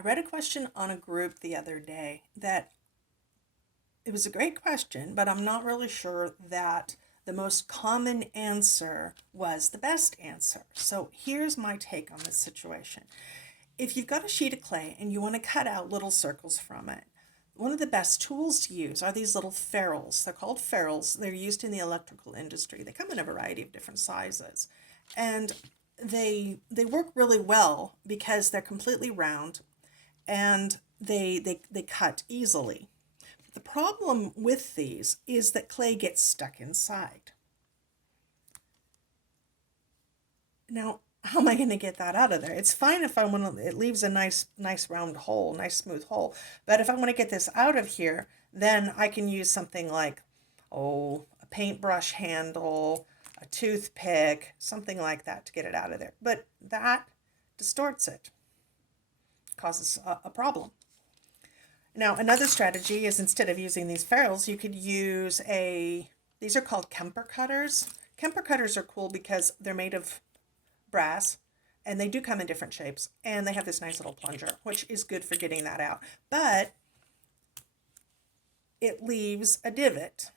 I read a question on a group the other day that it was a great question, but I'm not really sure that the most common answer was the best answer. So here's my take on this situation. If you've got a sheet of clay and you want to cut out little circles from it, one of the best tools to use are these little ferrules. They're called ferrules. They're used in the electrical industry. They come in a variety of different sizes. And they work really well because they're completely round and they cut easily. The problem with these is that clay gets stuck inside. Now, how am I going to get that out of there? It's fine if I want to, it leaves a nice round hole, nice smooth hole. But if I want to get this out of here, then I can use something like, a paintbrush handle, a toothpick, something like that to get it out of there. But that distorts it, causes a problem. Now, another strategy is instead of using these ferrules, you could use these are called Kemper cutters. Kemper cutters are cool because they're made of brass and they do come in different shapes and they have this nice little plunger, which is good for getting that out. But it leaves a divot,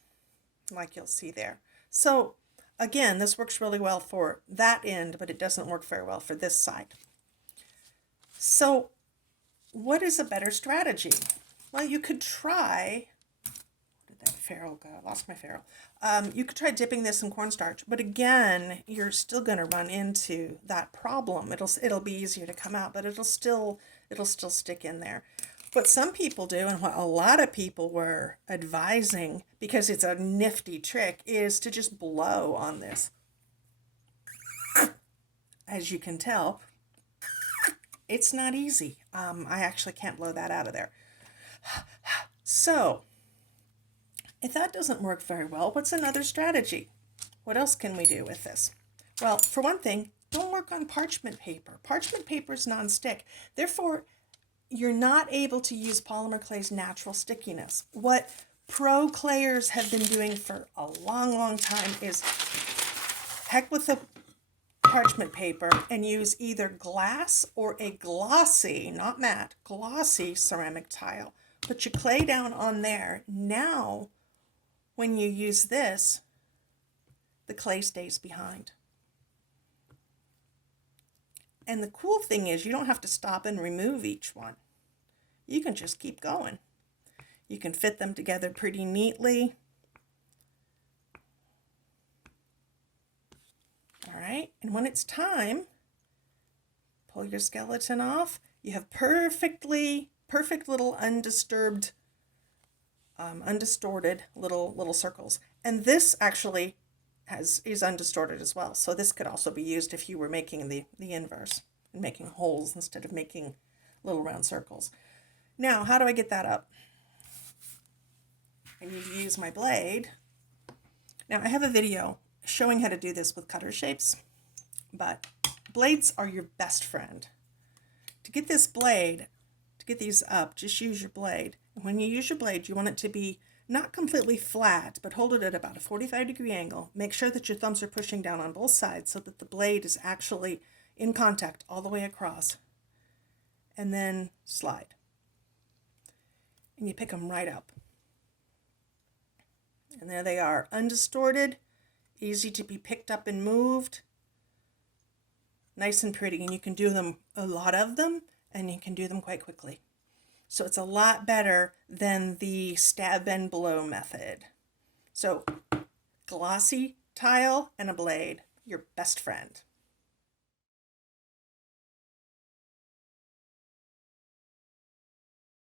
like you'll see there. So again, this works really well for that end, but it doesn't work very well for this side. So what is a better strategy? Well, you could try, where did that ferrule go? I lost my ferrule. You could try dipping this in cornstarch, but again, you're still going to run into that problem. It'll be easier to come out, but it'll still stick in there. What some people do, and what a lot of people were advising, because it's a nifty trick, is to just blow on this. As you can tell, it's not easy. I actually can't blow that out of there. So, if that doesn't work very well, what's another strategy? What else can we do with this? Well, for one thing, don't work on parchment paper. Parchment paper is non-stick. Therefore, you're not able to use polymer clay's natural stickiness. What pro clayers have been doing for a long time is heck with the parchment paper and use either glass or a glossy, not matte, glossy ceramic tile. Put your clay down on there. Now, when you use this, the clay stays behind. And the cool thing is you don't have to stop and remove each one. You can just keep going. You can fit them together pretty neatly. All right, and when it's time, pull your skeleton off. You have perfect little undisturbed, undistorted little circles. And this actually is undistorted as well. So this could also be used if you were making the inverse and making holes instead of making little round circles. Now, how do I get that up? I need to use my blade. Now, I have a video showing how to do this with cutter shapes, but blades are your best friend. To get this blade, to get these up, just use your blade. And when you use your blade, you want it to be not completely flat, but hold it at about a 45-degree angle. Make sure that your thumbs are pushing down on both sides so that the blade is actually in contact all the way across. And then slide. And you pick them right up. And there they are, undistorted, easy to be picked up and moved, nice and pretty. And you can do them, a lot of them, and you can do them quite quickly. So it's a lot better than the stab and blow method. So glossy tile and a blade, your best friend.